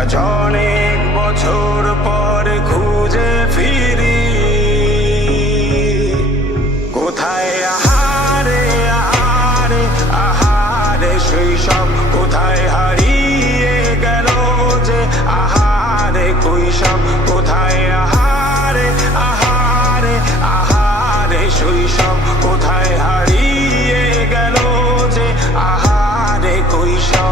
আজ অনেক বছর পর খুঁজে ফিরি কোথায় আহারে আহারে আহারে শৈশব কোথায় হারিয়ে গেল যে আহারে কৈশব কোথায় আহারে আহারে আহারে শৈশব কোথায় হারিয়ে গেল যে আহারে কৈশব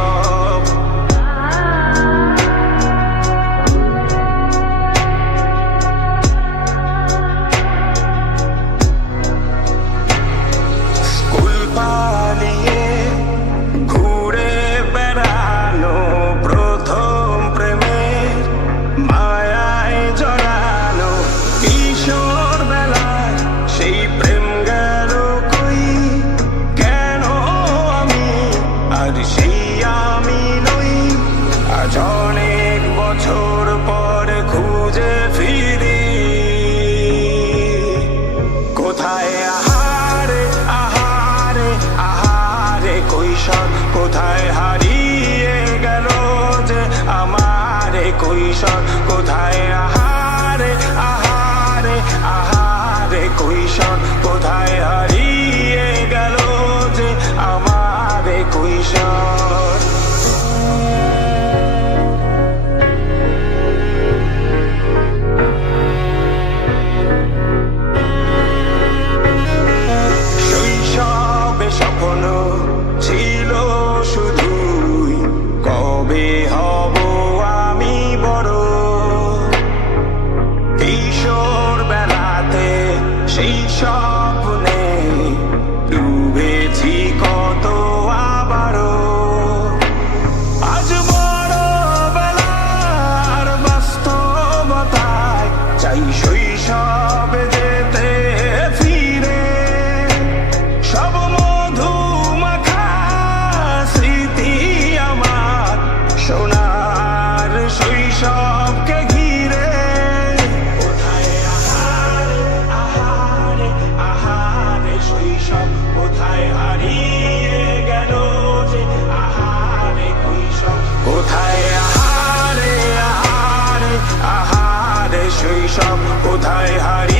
অনেক বছর পর খুঁজে ফিরি কোথায় আহারে আহারে আহারে কৈশোর কোথায় হারিয়ে গেল যে আমারে কৈশোর কোথায় আহারে আহারে আহারে কৈশোর কোথায় হারিয়ে গেল যে আমারে কৈশোর স্বপ্ন ছিল শুধুই কবে হব আমি বড় কিশোর বেলাতে সেই স্বপ্নে ডুবেছি কত আবারও আজ বড় বেলার বাস্তবতায় চাই শৈশবে যেতে ফিরে সব সোনার শৈশবকে ঘিরে কোথায় আহারে আহারে আহারে শৈশব কোথায় হারিয়ে গেল যে আহারে কৈশোর কোথায় আহারে আহারে আহারে শৈশব কোথায় হারিয়ে